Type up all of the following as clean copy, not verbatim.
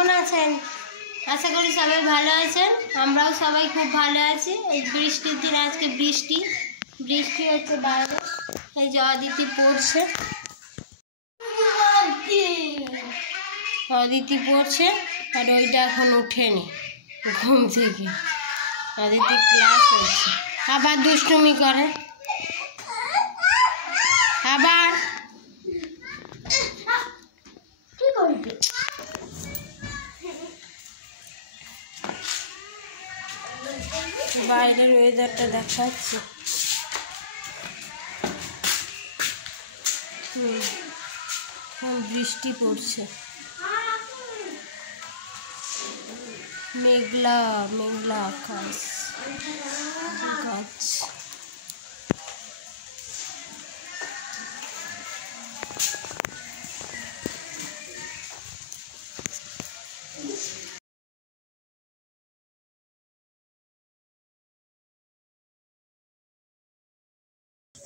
কেমন আছেন? আশা করি সবাই ভালো আছেন। আমরাও সবাই খুব ভালো আছি। এই বৃষ্টির দিন আজকে বৃষ্টি হচ্ছে বাইরে। এই যে অদিতি পড়ছে, আর ওইটা এখন ওঠেনি ঘুম থেকে। অদিতি ক্লাস হচ্ছে, আবার দুষ্টুমি করে, আবার বাইরের ওয়েদারটা দেখাচ্ছে। বৃষ্টি পড়ছে, মেঘলা মেঘলা আকাশ, গাছ।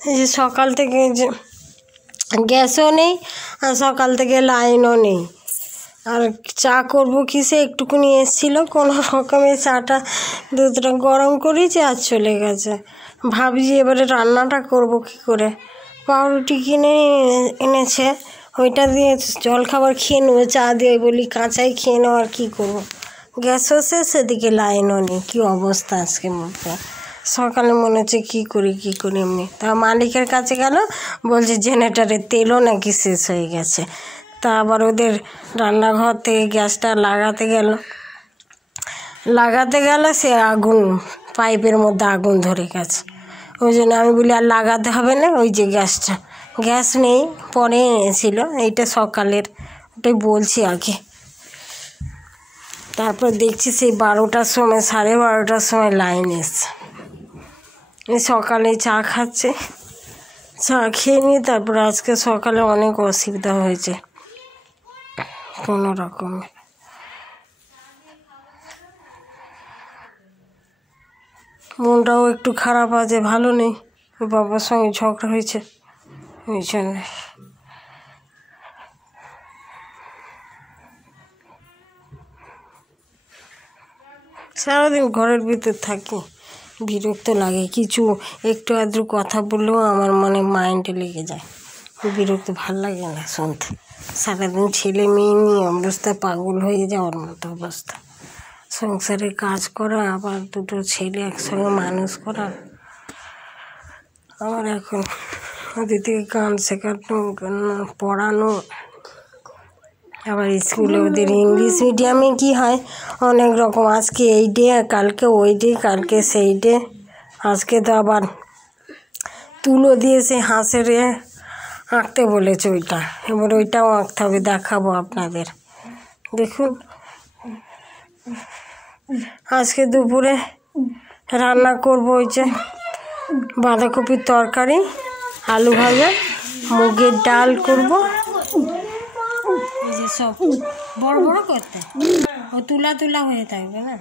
এই যে সকাল থেকে যে গ্যাসও নেই, আর সকাল থেকে লাইনও নেই। আর চা করবো কিসে, একটুকুনি এসেছিলো, কোনো রকমে চাটা দুধটা গরম করেছি আর চলে গেছে। ভাবছি এবারে রান্নাটা করবো কী করে। পাউরুটি কিনে এনেছে, ওইটা দিয়ে জলখাবার খেয়ে নেবো, চা দিয়ে বলি কাঁচাই খেয়ে নেবো, আর কী করবো। গ্যাসও শেষ, সেদিকে লাইনও নেই। কী অবস্থা আজকে মধ্যে। সকালে মনে হচ্ছে কী করি এমনি। তা মালিকের কাছে গেল, বলছে জেনারেটারের তেলও নাকি শেষ হয়ে গেছে। তা আবার ওদের রান্নাঘর থেকে গ্যাসটা লাগাতে গেল সে আগুন, পাইপের মধ্যে আগুন ধরে গেছে। ওই জন্য আমি বলি আর লাগাতে হবে না, ওই যে গ্যাস নেই, পরে এনেছিল, এইটা সকালের, ওটাই বলছি আগে। তারপর দেখছি সেই 12টার সময়, 12:30টার সময় লাইন এসছে। এই সকালে চা খাচ্ছে, চা খেয়ে নিয়ে তারপর আজকে সকালে অনেক অসুবিধা হয়েছে কোনো রকমে। মনটাও একটু খারাপ আছে, ভালো নেই। বাবার সঙ্গে ঝগড়া হয়েছে, ওই জন্য। সারাদিন ঘরের ভিতর থাকি, বিরক্ত লাগে। কিছু একটু আধটু কথা বললেও আমার মাইন্ডে লেগে যায়, বিরক্ত, ভাল লাগে না শুনতে। সারাদিন ছেলে মেয়ে নিয়ে অবস্থা, পাগল হয়ে যাওয়ার মতো অবস্থা। সংসারে কাজ করা, আবার দুটো ছেলে একসঙ্গে মানুষ করা। আবার এখন ওদিকে গান শেখানো, পড়ানো, আবার স্কুলে ওদের ইংলিশ মিডিয়ামে কী হয় অনেক রকম। আজকে এই ডে, কালকে ওই ডে, কালকে সেই ডে। আজকে তো আবার তুলো দিয়ে সে হাঁসের আঁকতে বলেছে, ওইটা এবার ওইটাও আঁকতে হবে, দেখাবো আপনাদের। দেখুন আজকে দুপুরে রান্না করবো ওই যে বাঁধাকপির তরকারি, আলু ভাজা, মুগের ডাল করবো। এই যে সব বড় বড় করতে, ও তুলা হয়ে থাকবে না।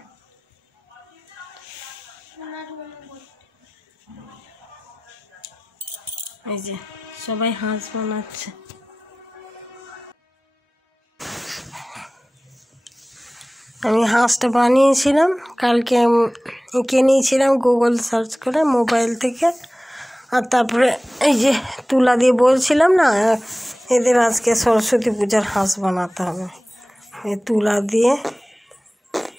এই যে সবাই হাঁস বানাচ্ছে। আমি হাঁসটা বানিয়েছিলাম কালকে, এঁকে নিয়েছিলাম গুগল সার্চ করে মোবাইল থেকে। আর তারপরে এই যে তুলা দিয়ে বলছিলাম না, এদের আজকে সরস্বতী পূজার হাঁস বানাতে হবে। এই তুলা দিয়ে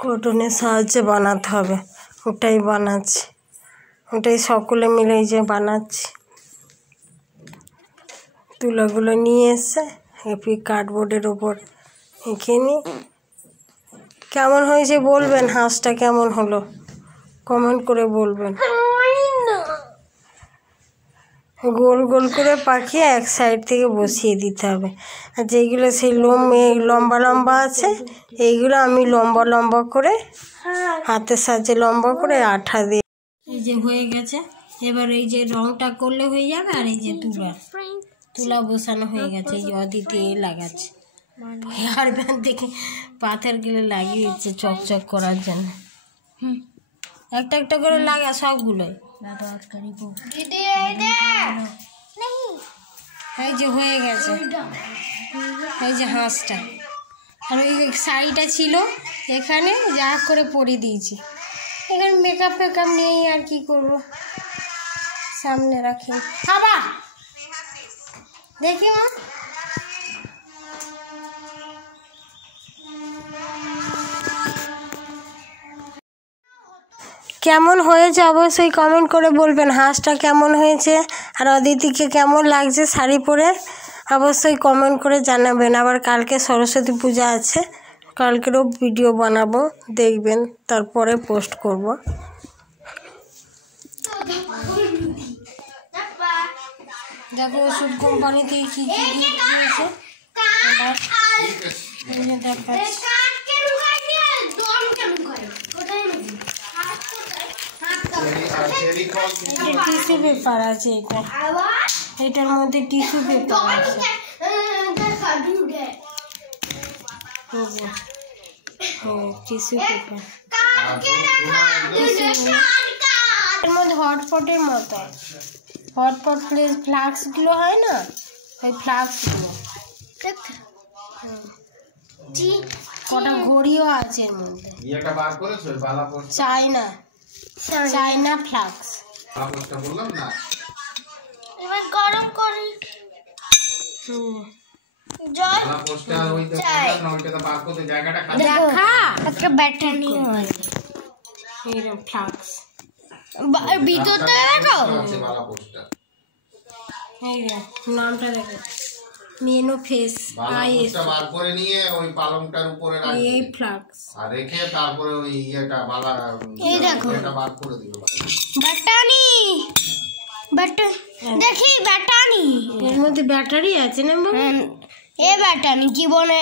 কটনের সাহায্যে বানাতে হবে, ওটাই বানাচ্ছি, ওটাই সকলে মিলে এই যে বানাচ্ছি। তুলাগুলো নিয়ে এসে এপি কার্ডবোর্ডের ওপর এঁকে নিই। কেমন হয়েছে বলবেন, হাঁসটা কেমন হলো কমেন্ট করে বলবেন। গোল গোল করে পাকিয়ে এক সাইড থেকে বসিয়ে দিতে হবে। আর যেইগুলো সেই লম্বা লম্বা আছে, এইগুলো আমি লম্বা লম্বা করে হাতের সাহায্যে লম্বা করে আঠা দিয়ে। এই যে হয়ে গেছে, এবার এই যে রংটা করলে হয়ে যাবে। আর এই যে তুলা বসানো হয়ে গেছে, এই যে অদিতি লাগাচ্ছে। হেয়ার ব্যান্ড দেখে পাথর গুলো লাগিয়ে দিচ্ছে চকচক করার জন্য। একটা একটা করে লাগা সবগুলোই। এই যে হয়ে গেছে, এই যে হাঁসটা আর ওই শাড়িটা ছিল এখানে, যা করে পরিয়ে দিয়েছি। এখানে মেকআপ ফেকআপ নিয়েই আর কি করব, সামনে রাখি। বাবা দেখি মা, কেমন হয়েছে অবশ্যই কমেন্ট করে বলবেন। হাঁসটা কেমন হয়েছে আর অদিতিকে কেমন লাগছে শাড়ি পরে অবশ্যই কমেন্ট করে জানাবেন। আবার কালকে সরস্বতী পূজা আছে, কালকেরও ভিডিও বানাবো, দেখবেন, তারপরে পোস্ট করব। দেখো ওষুধ কোম্পানি থেকে কী কী দিয়েছে টিস্যু পেপার আছে, এটার মধ্যে টিস্যু পেপার আছে। টিস্যু পেপার এর মধ্যে হটপটের মতো, হটপট ফ্লাক্সগুলো হয় না, ওই ফ্লাক্সগুলো। কটা ঘড়িও আছে এর মধ্যে, চাইনা চাইনা ফ্লাক্স। এবার গরম করি জল, দেখা একটা ব্যাটারি হয় এরকম ফ্লাক্স ভিতরটা দেখো, এই নামটা দেখো, মেনো ফেস আইএস বার করে নিয়ে ওই পালংটার উপরে রাখবে, এই ফ্লাক্স আর রেখে তারপরে ওই ইয়েটা বালা, এই দেখো এটা বার করে দিও। ব্যাটারি দেখি ব্যাটারি, এর মধ্যে ব্যাটারি আছে না বাবা? এ ব্যাটারি কি বলে,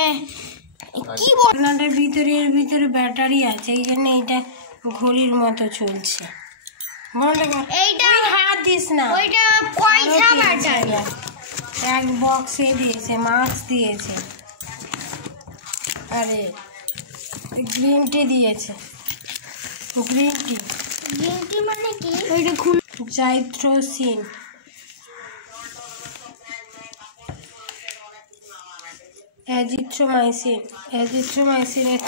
কি বলে ভিতরে, এর ভিতরে ব্যাটারি আছে, এই জন্য এটা ঘড়ির মতো চলছে। এইটা হাত দিস না, ওইটা পয়সা ব্যাটারি। এক বক্সে দিয়েছে, মাস্ক দিয়েছে, আরে গ্রিন টি দিয়েছে। গ্রিন টি মানে কি? ওইটা খুব জাইথ্রোসিন, অ্যাজিথ্রোমাইসিন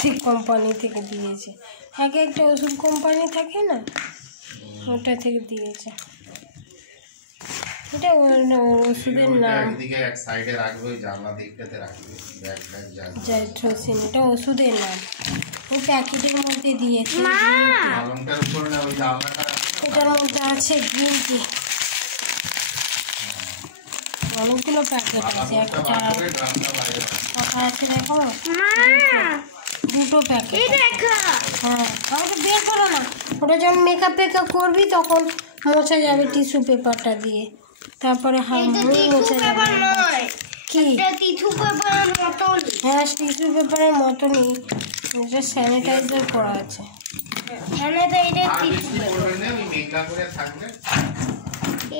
ঠিক কোম্পানি থেকে দিয়েছে। এক একটা ওষুধ কোম্পানি থাকে না, ওটা থেকে দিয়েছে। এটা ওষুধের নাম জাইথ্রোসিন, এটা ওষুধের নাম। ওই প্যাকেটের মধ্যে দিয়েছে, এটার মধ্যে আছে গ্রিন টি, অনেকগুলো প্যাকেট আছে, একটা আছে দেখো, দুটো প্যাকেট। হ্যাঁ আমাকে বের করো না, ওটা যখন মেকআপ টেকআপ করবি তখন মোছা যাবে টিস্যু পেপারটা দিয়ে, তারপরে মোছা যাবে। কি টিস্যু পেপারের মতো? হ্যাঁ টিস্যু পেপারের মতনই, এটা স্যানিটাইজার করা আছে।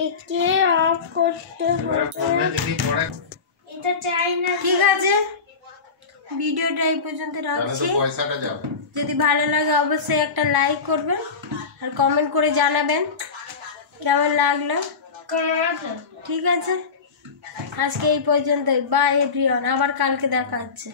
একে অফ করতে হবে, এটা চাই না। ঠিক আছে, ভিডিওটা এই পর্যন্ত রাখছি। যদি ভালো লাগে অবশ্যই একটা লাইক করবেন আর কমেন্ট করে জানাবেন কেমন লাগলো। ঠিক আছে, আজকে এই পর্যন্তই। বাই এভরিওয়ান, আবার কালকে দেখা হচ্ছে।